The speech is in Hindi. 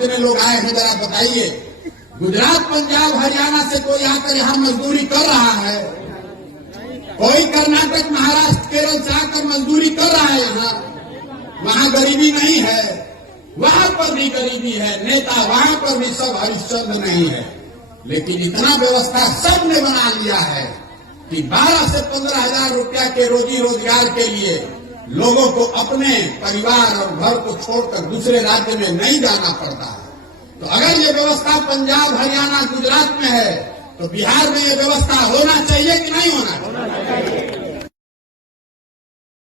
कितने लोग आए हैं जरा बताइए। गुजरात, पंजाब, हरियाणा से कोई आकर यहाँ मजदूरी कर रहा है? कोई कर्नाटक, महाराष्ट्र, केरल से आकर मजदूरी कर रहा है? यहाँ वहाँ गरीबी नहीं है, वहाँ पर भी गरीबी है। नेता वहाँ पर भी सब हरिश्चंद्र नहीं है, लेकिन इतना व्यवस्था सबने बना लिया है कि 12 से 15 हजार रुपया के रोजी रोजगार के लिए लोगों को अपने परिवार और घर को छोड़कर दूसरे राज्य में नहीं जाना पड़ता है। तो अगर ये व्यवस्था पंजाब, हरियाणा, गुजरात में है तो बिहार में ये व्यवस्था होना चाहिए कि नहीं होना चाहिए?